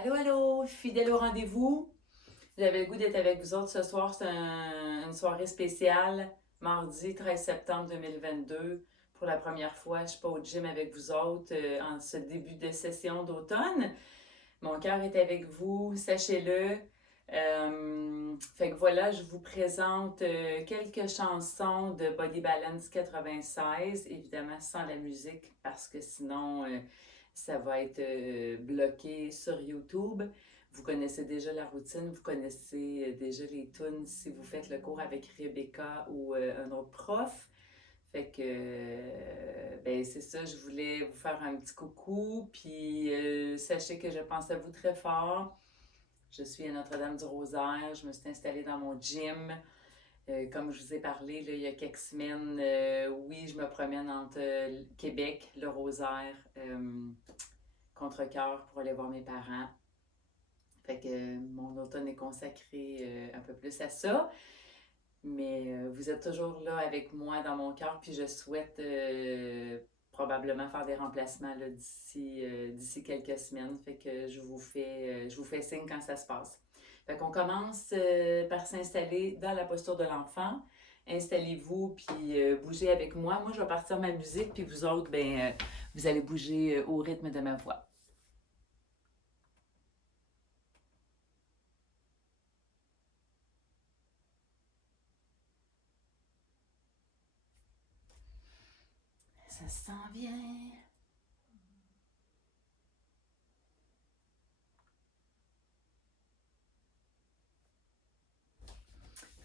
Allô, allô, fidèle au rendez-vous. J'avais le goût d'être avec vous autres ce soir. C'est une soirée spéciale, mardi 13 septembre 2022. Pour la première fois, je ne suis pas au gym avec vous autres en ce début de session d'automne. Mon cœur est avec vous, sachez-le. Fait que voilà, je vous présente quelques chansons de Body Balance 96, évidemment sans la musique parce que sinon ça va être bloqué sur YouTube. Vous connaissez déjà la routine, vous connaissez déjà les tunes si vous faites le cours avec Rebecca ou un autre prof. Fait que, ben c'est ça, je voulais vous faire un petit coucou, puis sachez que je pense à vous très fort. Je suis à Notre-Dame-du-Rosaire, je me suis installée dans mon gym. Comme je vous ai parlé là, il y a quelques semaines, oui, je me promène entre Québec, le Rosaire, Contrecœur pour aller voir mes parents. Fait que mon automne est consacré un peu plus à ça. Mais vous êtes toujours là avec moi dans mon cœur, puis je souhaite probablement faire des remplacements d'ici quelques semaines. Fait que je vous fais signe quand ça se passe. Fait qu'on commence par s'installer dans la posture de l'enfant. Installez-vous, puis bougez avec moi. Moi, je vais partir ma musique, puis vous autres, ben, vous allez bouger au rythme de ma voix. Ça s'en vient.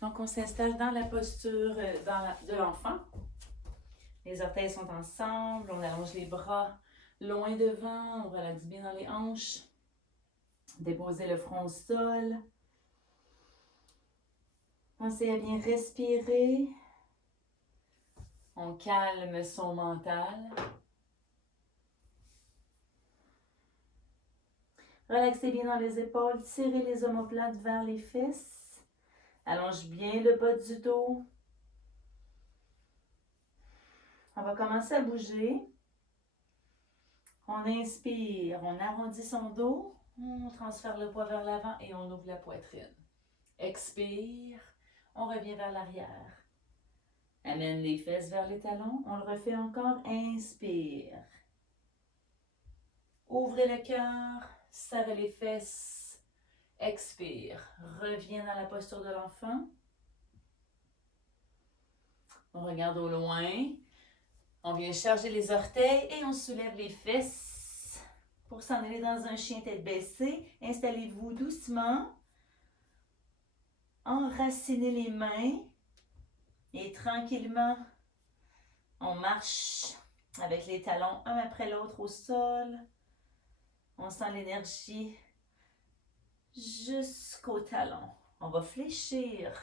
Donc, on s'installe dans la posture de l'enfant. Les orteils sont ensemble, on allonge les bras loin devant, on relaxe bien dans les hanches. Déposez le front au sol. Pensez à bien respirer. On calme son mental. Relaxez bien dans les épaules, tirez les omoplates vers les fesses. Allonge bien le bas du dos. On va commencer à bouger. On inspire, on arrondit son dos, on transfère le poids vers l'avant et on ouvre la poitrine. Expire, on revient vers l'arrière. Amène les fesses vers les talons, on le refait encore, inspire. Ouvrez le cœur, serrez les fesses, expire. Reviens dans la posture de l'enfant. On regarde au loin, on vient charger les orteils et on soulève les fesses pour s'en aller dans un chien tête baissée. Installez-vous doucement. Enracinez les mains et tranquillement, on marche avec les talons un après l'autre au sol. On sent l'énergie jusqu'au talon. On va fléchir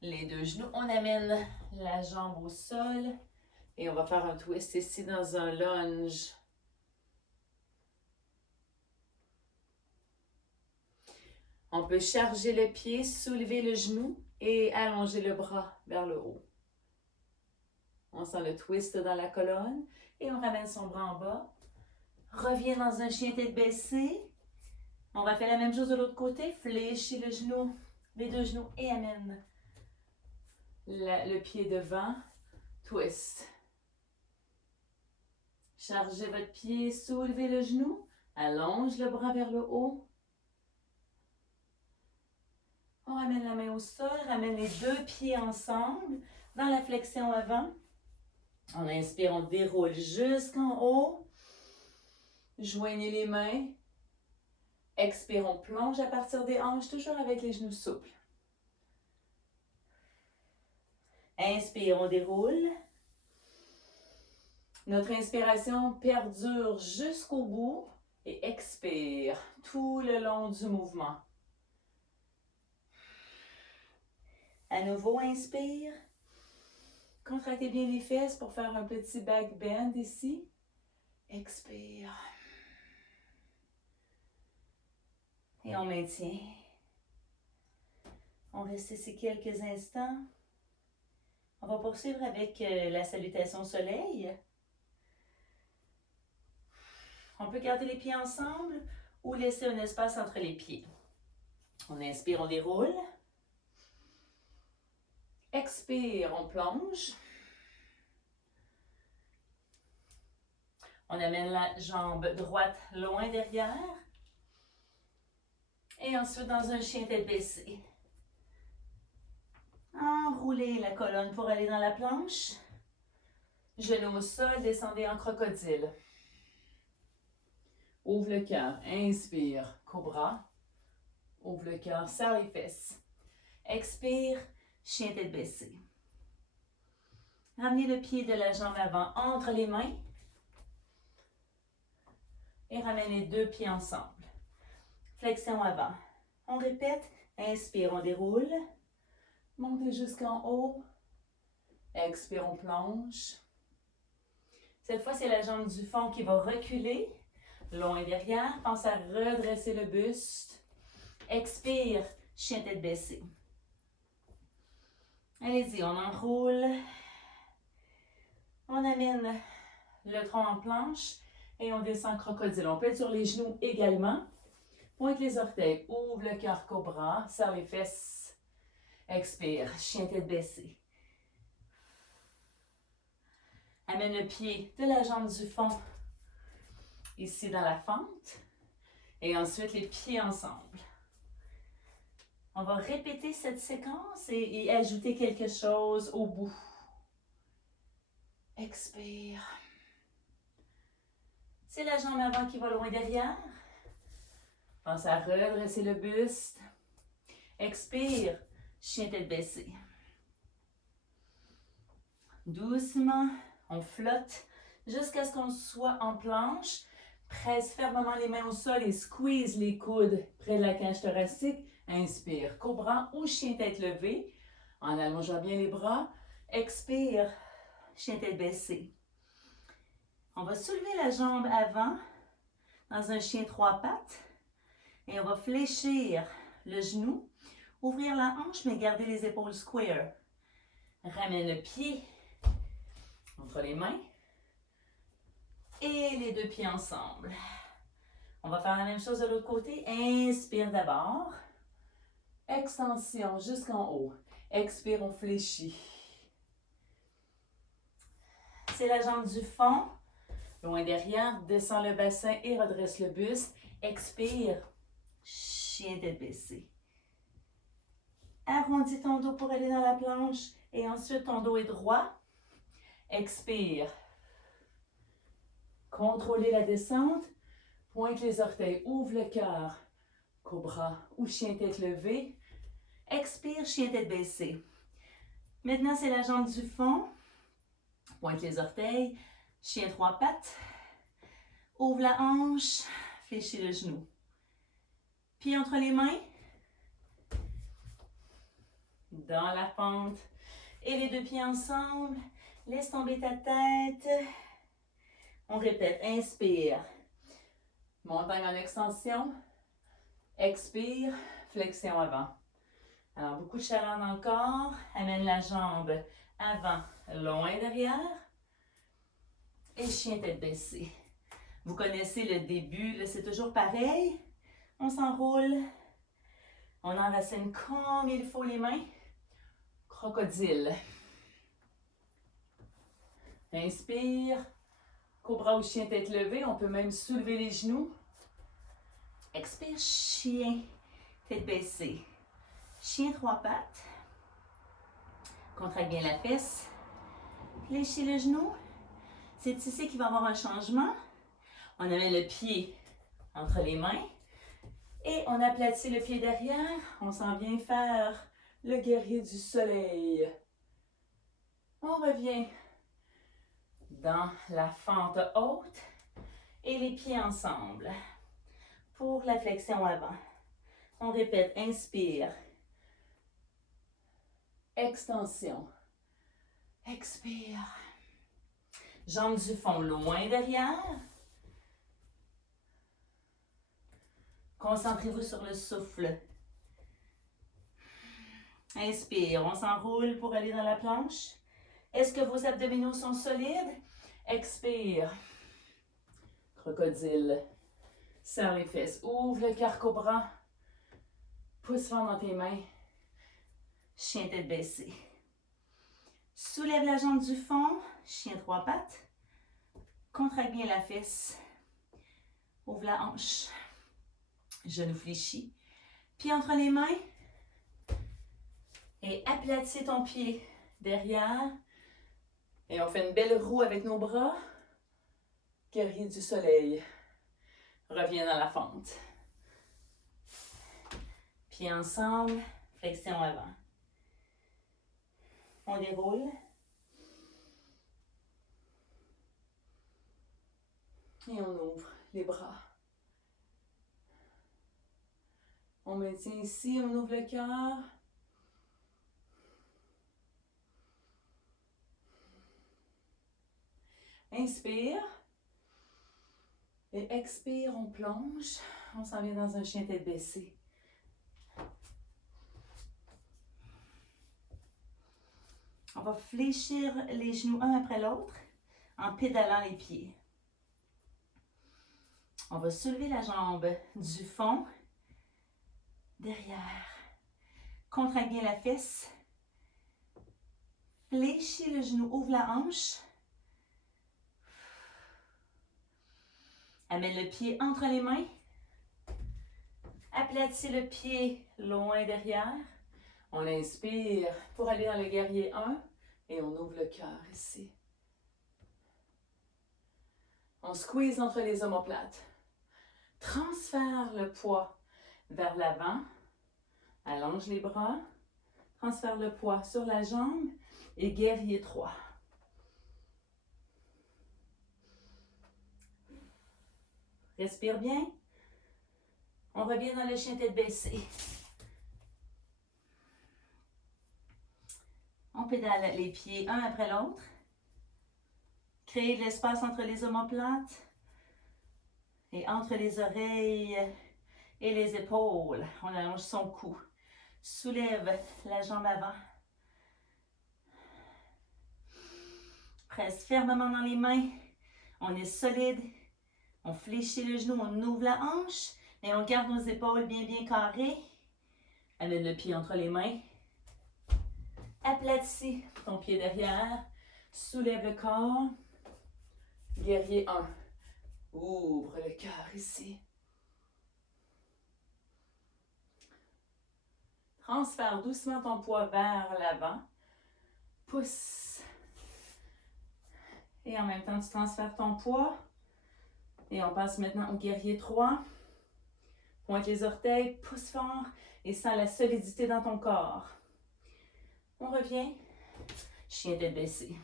les deux genoux. On amène la jambe au sol et on va faire un twist ici dans un lunge. On peut charger le pied, soulever le genou et allonger le bras vers le haut. On sent le twist dans la colonne et on ramène son bras en bas. Reviens dans un chien tête baissée. On va faire la même chose de l'autre côté. Fléchis le genou, les deux genoux et amène le pied devant. Twist. Chargez votre pied, soulevez le genou. Allonge le bras vers le haut. On ramène la main au sol, ramène les deux pieds ensemble dans la flexion avant. On inspire, on déroule jusqu'en haut. Joignez les mains. Expire, on plonge à partir des hanches, toujours avec les genoux souples. Inspire, on déroule. Notre inspiration perdure jusqu'au bout et expire tout le long du mouvement. À nouveau, inspire. Contractez bien les fesses pour faire un petit back bend ici. Expire. Et on maintient. On reste ici quelques instants. On va poursuivre avec la salutation soleil. On peut garder les pieds ensemble ou laisser un espace entre les pieds. On inspire, on déroule. Expire, on plonge. On amène la jambe droite loin derrière. Et ensuite, dans un chien tête baissée. Enroulez la colonne pour aller dans la planche. Genoux au sol, descendez en crocodile. Ouvre le cœur, inspire, cobra. Ouvre le cœur, serre les fesses. Expire, chien tête baissée. Ramenez le pied de la jambe avant entre les mains. Et ramenez les deux pieds ensemble. Flexion avant. On répète, inspire, on déroule. Montez jusqu'en haut. Expire, on plonge. Cette fois, c'est la jambe du fond qui va reculer. Loin derrière. Pense à redresser le buste. Expire, chien tête baissée. Allez-y, on enroule. On amène le tronc en planche et on descend crocodile. On peut être sur les genoux également. Pointe les orteils, ouvre le cœur cobra, serre les fesses. Expire, chien tête baissée. Amène le pied de la jambe du fond ici dans la fente. Et ensuite les pieds ensemble. On va répéter cette séquence et ajouter quelque chose au bout. Expire. C'est la jambe avant qui va loin derrière. Pense à redresser le buste. Expire, chien tête baissée. Doucement, on flotte jusqu'à ce qu'on soit en planche. Presse fermement les mains au sol et squeeze les coudes près de la cage thoracique. Inspire, cobra ou chien tête levée en allongeant bien les bras. Expire, chien tête baissée. On va soulever la jambe avant dans un chien trois pattes et on va fléchir le genou, ouvrir la hanche mais garder les épaules square. Ramène le pied entre les mains et les deux pieds ensemble. On va faire la même chose de l'autre côté. Inspire d'abord. Extension jusqu'en haut. Expire, on fléchit. C'est la jambe du fond. Loin derrière, descend le bassin et redresse le buste. Expire, chien tête baissée. Arrondis ton dos pour aller dans la planche et ensuite ton dos est droit. Expire. Contrôlez la descente. Pointe les orteils, ouvre le cœur. Cobra ou chien tête levée. Expire, chien tête baissée. Maintenant, c'est la jambe du fond. Pointe les orteils. Chien trois pattes. Ouvre la hanche. Fléchis le genou. Pied entre les mains. Dans la pente. Et les deux pieds ensemble. Laisse tomber ta tête. On répète. Inspire. Montagne en extension. Expire. Flexion avant. Alors, beaucoup de chaleur dans le corps. Amène la jambe avant, loin derrière. Et chien tête baissée. Vous connaissez le début, c'est toujours pareil. On s'enroule. On enracine comme il faut les mains. Crocodile. Inspire. Cobra ou chien tête levée. On peut même soulever les genoux. Expire, chien tête baissée. Chien trois pattes. Contracte bien la fesse. Fléchis le genou. C'est ici qu'il va y avoir un changement. On amène le pied entre les mains. Et on aplatit le pied derrière. On s'en vient faire le guerrier du soleil. On revient dans la fente haute. Et les pieds ensemble. Pour la flexion avant. On répète, inspire. Extension. Expire. Jambes du fond loin derrière. Concentrez-vous sur le souffle. Inspire, on s'enroule pour aller dans la planche. Est-ce que vos abdominaux sont solides? Expire. Crocodile. Serre les fesses. Ouvre le cœur cobra. Pousse fort dans tes mains. Chien tête baissée. Soulève la jambe du fond. Chien trois pattes. Contracte bien la fesse. Ouvre la hanche. Genou fléchi. Pied entre les mains. Et aplatis ton pied derrière. Et on fait une belle roue avec nos bras. Guerrier du soleil. Reviens dans la fente. Pieds ensemble. Flexion avant. On déroule. Et on ouvre les bras. On maintient ici, on ouvre le cœur. Inspire. Et expire, on plonge. On s'en vient dans un chien tête baissée. On va fléchir les genoux un après l'autre en pédalant les pieds. On va soulever la jambe du fond, derrière. Contracte bien la fesse. Fléchis le genou, ouvre la hanche. Amène le pied entre les mains. Aplatis le pied loin derrière. On inspire pour aller dans le guerrier 1 et on ouvre le cœur ici. On squeeze entre les omoplates. Transfère le poids vers l'avant. Allonge les bras. Transfère le poids sur la jambe et guerrier 3. Respire bien. On revient dans le chien tête baissée. On pédale les pieds un après l'autre. Créez de l'espace entre les omoplates et entre les oreilles et les épaules. On allonge son cou. Soulève la jambe avant. Presse fermement dans les mains. On est solide. On fléchit le genou, on ouvre la hanche et on garde nos épaules bien carrées. Amène le pied entre les mains. Aplatis ton pied derrière. Soulève le corps. Guerrier 1. Ouvre le cœur ici. Transfère doucement ton poids vers l'avant. Pousse. Et en même temps, tu transfères ton poids. Et on passe maintenant au guerrier 3. Pointe les orteils, pousse fort et sens la solidité dans ton corps. On revient. Chien tête baissée.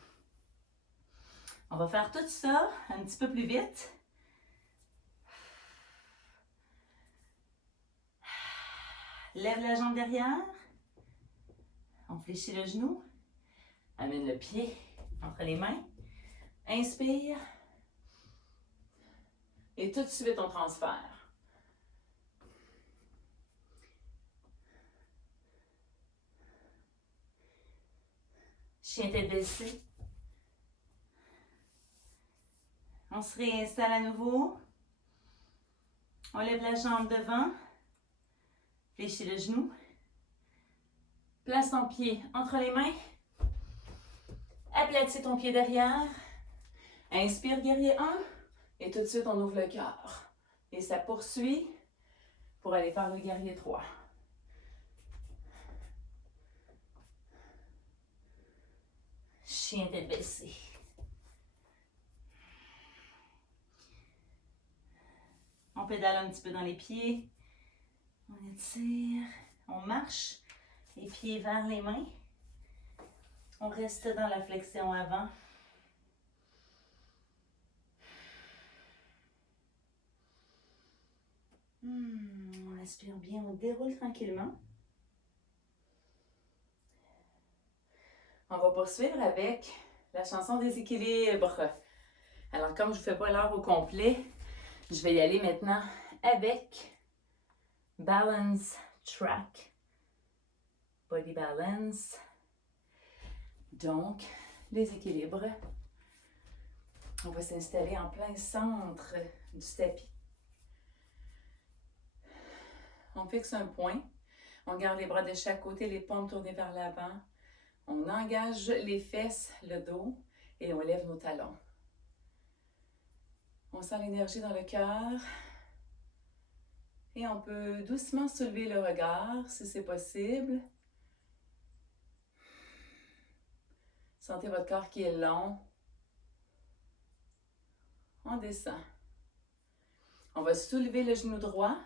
On va faire tout ça un petit peu plus vite. Lève la jambe derrière. On fléchit le genou. Amène le pied entre les mains. Inspire. Et tout de suite, on transfère. Chien tête baissée. On se réinstalle à nouveau. On lève la jambe devant. Fléchis le genou. Place ton pied entre les mains. Aplatis ton pied derrière. Inspire, guerrier 1. Et tout de suite, on ouvre le cœur. Et ça poursuit pour aller faire le guerrier 3. Chien tête baissée. On pédale un petit peu dans les pieds. On étire. On marche. Les pieds vers les mains. On reste dans la flexion avant. On respire bien, on déroule tranquillement. On va poursuivre avec la chanson des équilibres. Alors, comme je ne fais pas l'heure au complet, je vais y aller maintenant avec Balance Track. Body Balance. Donc, les équilibres. On va s'installer en plein centre du tapis. on fixe un point. On garde les bras de chaque côté, les paumes tournées vers l'avant. On engage les fesses, le dos et on lève nos talons. On sent l'énergie dans le cœur. Et on peut doucement soulever le regard si c'est possible. Sentez votre corps qui est long. On descend. On va soulever le genou droit.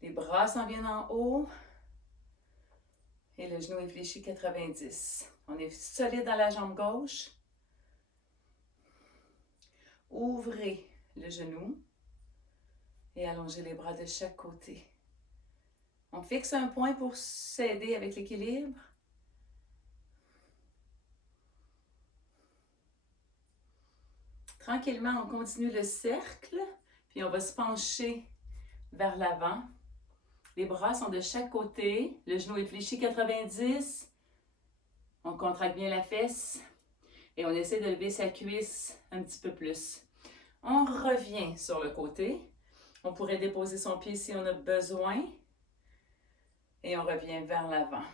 Les bras s'en viennent en haut. Et le genou est fléchi 90. On est solide dans la jambe gauche. Ouvrez le genou et allongez les bras de chaque côté. On fixe un point pour s'aider avec l'équilibre. Tranquillement, on continue le cercle, puis on va se pencher vers l'avant. Les bras sont de chaque côté, le genou est fléchi 90. On contracte bien la fesse et on essaie de lever sa cuisse un petit peu plus. On revient sur le côté. On pourrait déposer son pied si on a besoin. Et on revient vers l'avant.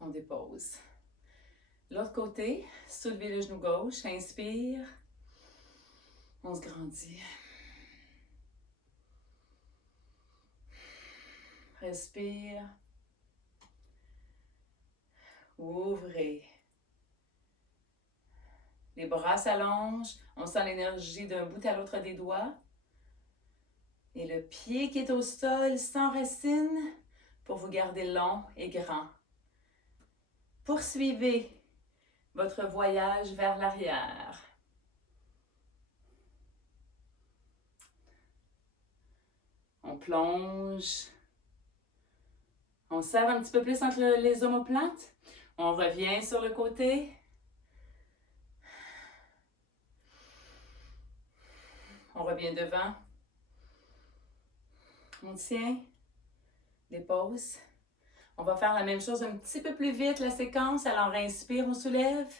On dépose. L'autre côté, soulevez le genou gauche, inspire. On se grandit. Respire. Ouvrez. Les bras s'allongent. On sent l'énergie d'un bout à l'autre des doigts. Et le pied qui est au sol s'enracine pour vous garder long et grand. Poursuivez votre voyage vers l'arrière. On plonge. On serre un petit peu plus entre les omoplates. On revient sur le côté. On revient devant. On tient. Dépose. On va faire la même chose un petit peu plus vite, la séquence. Alors, inspire, on soulève.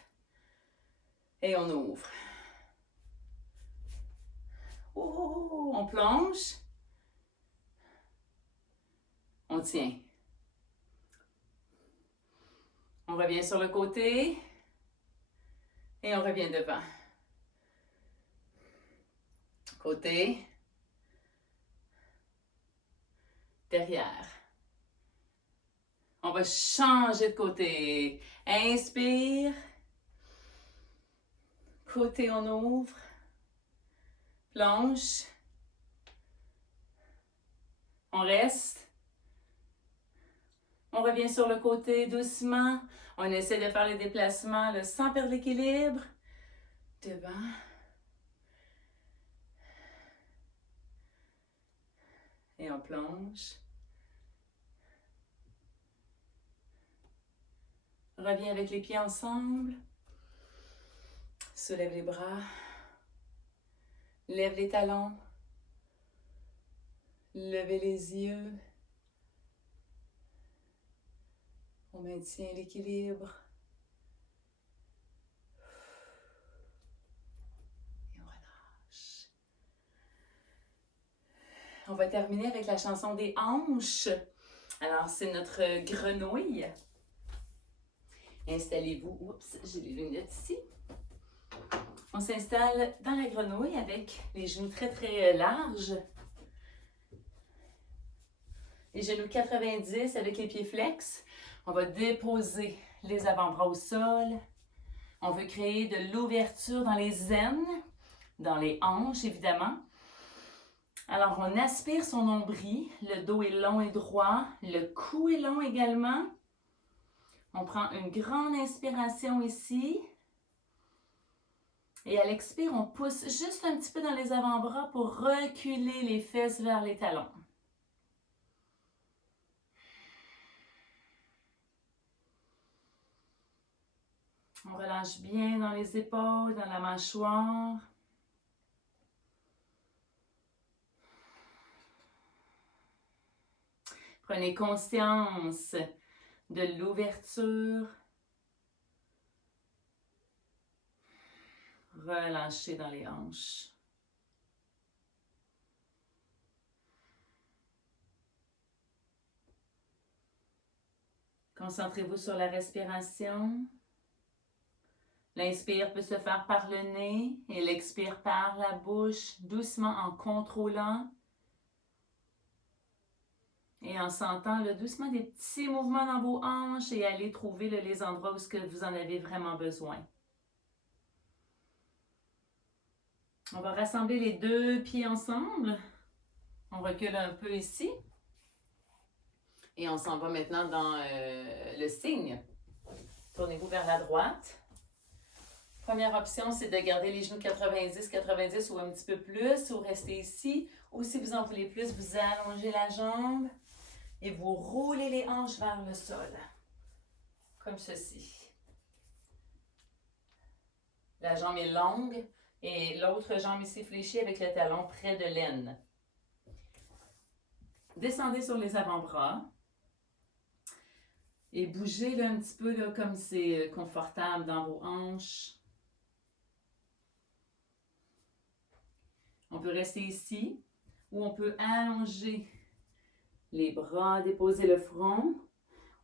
Et on ouvre. Oh, on plonge. On tient. On revient sur le côté. Et on revient devant. Côté. Derrière. On va changer de côté. Inspire. Côté, on ouvre. Plonge. On reste. On revient sur le côté doucement. On essaie de faire les déplacements là, sans perdre l'équilibre. Devant. Et on plonge. Reviens avec les pieds ensemble. Soulève les bras. Lève les talons. Levez les yeux. On maintient l'équilibre. Et on relâche. On va terminer avec la chanson des hanches. Alors, c'est notre grenouille. Installez-vous. Oups, j'ai les lunettes ici. On s'installe dans la grenouille avec les genoux très très larges. Les genoux 90 avec les pieds flex. On va déposer les avant-bras au sol. On veut créer de l'ouverture dans les aines, dans les hanches évidemment. Alors on aspire son nombril, le dos est long et droit, le cou est long également. On prend une grande inspiration ici. Et à l'expire, on pousse juste un petit peu dans les avant-bras pour reculer les fesses vers les talons. On relâche bien dans les épaules, dans la mâchoire. Prenez conscience de l'ouverture. Relâchez dans les hanches. Concentrez-vous sur la respiration. L'inspire peut se faire par le nez et l'expire par la bouche, doucement en contrôlant et en sentant doucement des petits mouvements dans vos hanches et aller trouver les endroits où vous en avez vraiment besoin. On va rassembler les deux pieds ensemble. On recule un peu ici. Et on s'en va maintenant dans le signe. Tournez-vous vers la droite. Première option, c'est de garder les genoux 90 ou un petit peu plus, ou rester ici. Ou si vous en voulez plus, vous allongez la jambe et vous roulez les hanches vers le sol. Comme ceci. La jambe est longue et l'autre jambe ici fléchie avec le talon près de l'aine. Descendez sur les avant-bras. Et bougez un petit peu comme c'est confortable dans vos hanches. On peut rester ici ou on peut allonger les bras, déposer le front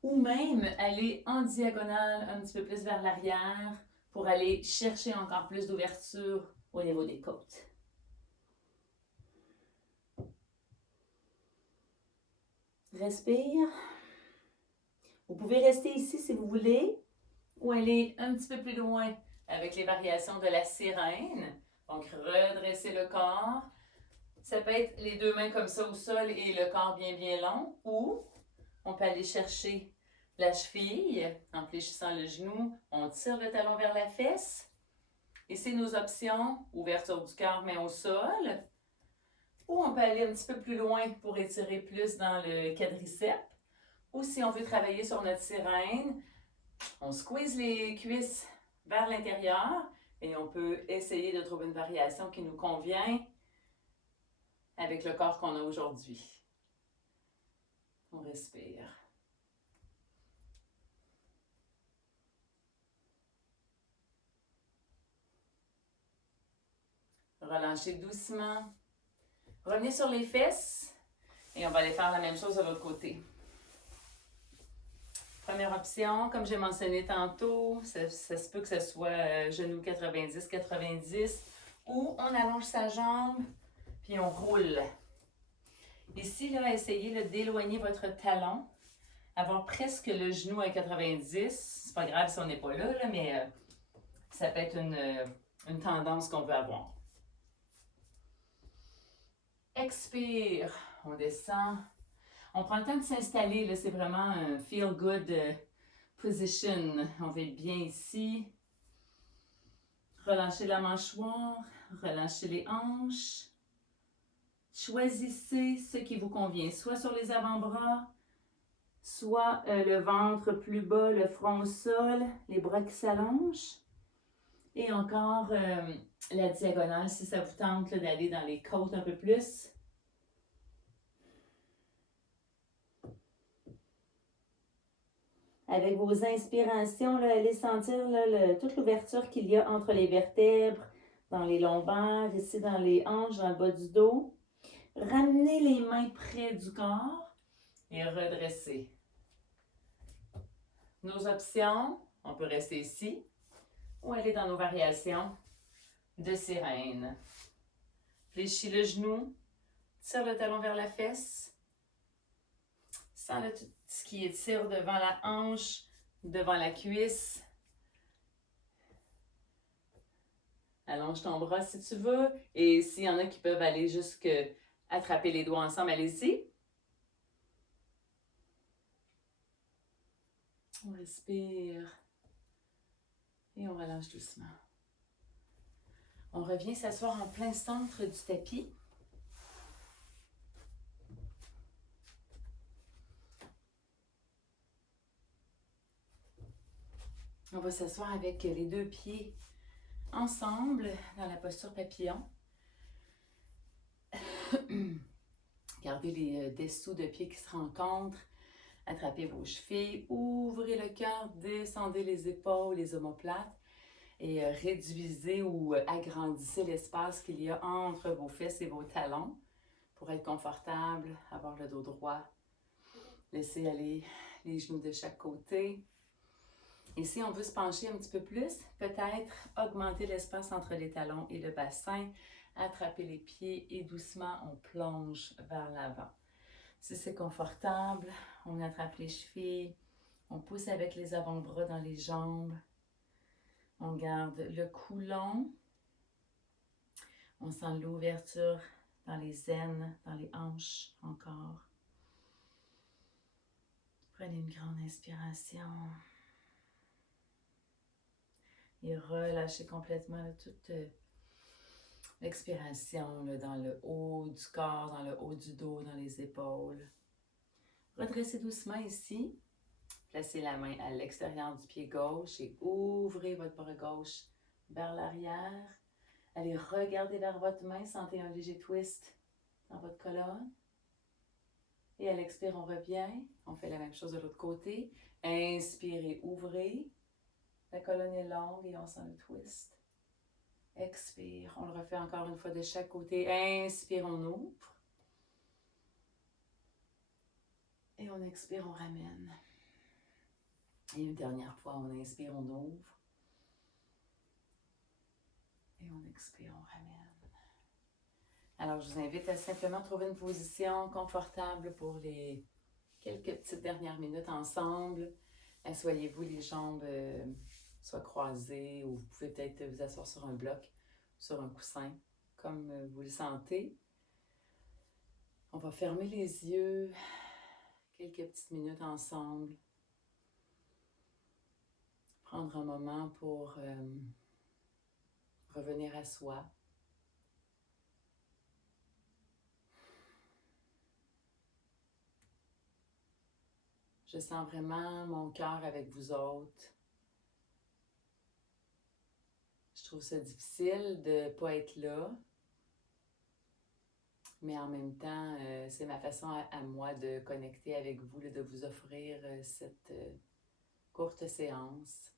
ou même aller en diagonale un petit peu plus vers l'arrière pour aller chercher encore plus d'ouverture au niveau des côtes. Respire. Vous pouvez rester ici si vous voulez ou aller un petit peu plus loin avec les variations de la sirène. Donc, redresser le corps. Ça peut être les deux mains comme ça au sol et le corps bien, bien long. Ou on peut aller chercher la cheville en fléchissant le genou. On tire le talon vers la fesse. Et c'est nos options. Ouverture du cœur, main au sol. Ou on peut aller un petit peu plus loin pour étirer plus dans le quadriceps. Ou si on veut travailler sur notre sirène, on squeeze les cuisses vers l'intérieur et on peut essayer de trouver une variation qui nous convient avec le corps qu'on a aujourd'hui. On respire. Relâchez doucement. Revenez sur les fesses et on va aller faire la même chose de l'autre côté. Première option, comme j'ai mentionné tantôt, ça se peut que ce soit genou 90 ou on allonge sa jambe puis on roule. Ici, là, essayez d'éloigner votre talon, avoir presque le genou à 90. C'est pas grave si on n'est pas là, mais ça peut être une tendance qu'on veut avoir. Expire, on descend. On prend le temps de s'installer, c'est vraiment un feel good position. On va être bien ici. Relâchez la mâchoire, relâchez les hanches. Choisissez ce qui vous convient, soit sur les avant-bras, soit le ventre plus bas, le front au sol, les bras qui s'allongent. Et encore la diagonale si ça vous tente d'aller dans les côtes un peu plus. Avec vos inspirations, allez sentir toute l'ouverture qu'il y a entre les vertèbres, dans les lombaires, ici dans les hanches, dans le bas du dos. Ramenez les mains près du corps et redressez. Nos options, on peut rester ici ou aller dans nos variations de sirène. Fléchis le genou, tire le talon vers la fesse. Sens tout ce qui étire devant la hanche, devant la cuisse. Allonge ton bras si tu veux. Et s'il y en a qui peuvent aller jusque attraper les doigts ensemble, allez-y. On respire. Et on relâche doucement. On revient s'asseoir en plein centre du tapis. On va s'asseoir avec les deux pieds ensemble dans la posture papillon. Gardez les dessous de pieds qui se rencontrent. Attrapez vos chevilles, ouvrez le cœur, descendez les épaules, les omoplates et réduisez ou agrandissez l'espace qu'il y a entre vos fesses et vos talons pour être confortable, avoir le dos droit. Laissez aller les genoux de chaque côté. Et si on veut se pencher un petit peu plus, peut-être augmenter l'espace entre les talons et le bassin, attraper les pieds et doucement on plonge vers l'avant. Si c'est confortable, on attrape les chevilles, on pousse avec les avant-bras dans les jambes, on garde le cou long, on sent l'ouverture dans les aines, dans les hanches encore. Prenez une grande inspiration. Et relâchez complètement là, toute l'expiration là, dans le haut du corps, dans le haut du dos, dans les épaules. Redressez doucement ici. Placez la main à l'extérieur du pied gauche et ouvrez votre bras gauche vers l'arrière. Allez regarder vers votre main, sentez un léger twist dans votre colonne. Et à l'expire, on revient. On fait la même chose de l'autre côté. Inspirez, ouvrez. La colonne est longue et on sent le twist. Expire. On le refait encore une fois de chaque côté. Inspire, on ouvre. Et on expire, on ramène. Et une dernière fois, on inspire, on ouvre. Et on expire, on ramène. Alors, je vous invite à simplement trouver une position confortable pour les quelques petites dernières minutes ensemble. Assoyez-vous les jambes soit croisées ou vous pouvez peut-être vous asseoir sur un bloc, sur un coussin, comme vous le sentez. On va fermer les yeux quelques petites minutes ensemble. Prendre un moment pour revenir à soi. Je sens vraiment mon cœur avec vous autres. Je trouve ça difficile de ne pas être là, mais en même temps, c'est ma façon à moi de connecter avec vous, de vous offrir cette courte séance.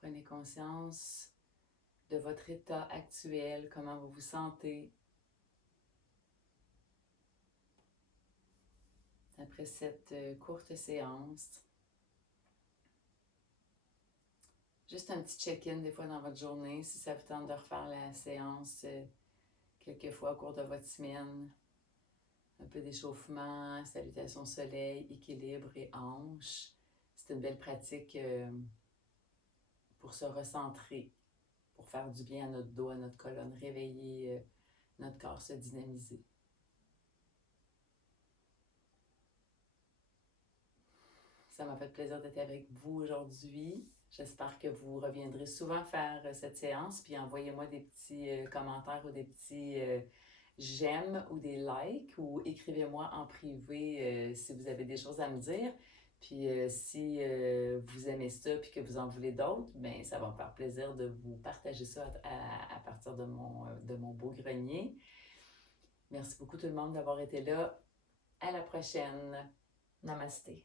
Prenez conscience de votre état actuel, comment vous vous sentez. Après cette courte séance, juste un petit check-in des fois dans votre journée, si ça vous tente de refaire la séance quelques fois au cours de votre semaine. Un peu d'échauffement, salutations soleil, équilibre et hanche. C'est une belle pratique pour se recentrer, pour faire du bien à notre dos, à notre colonne, réveiller notre corps, se dynamiser. Ça m'a fait plaisir d'être avec vous aujourd'hui. J'espère que vous reviendrez souvent faire cette séance, puis envoyez-moi des petits commentaires ou des petits j'aime ou des likes, ou écrivez-moi en privé si vous avez des choses à me dire. Puis si vous aimez ça puis que vous en voulez d'autres, bien ça va me faire plaisir de vous partager ça à partir de mon beau grenier. Merci beaucoup tout le monde d'avoir été là. À la prochaine. Namasté.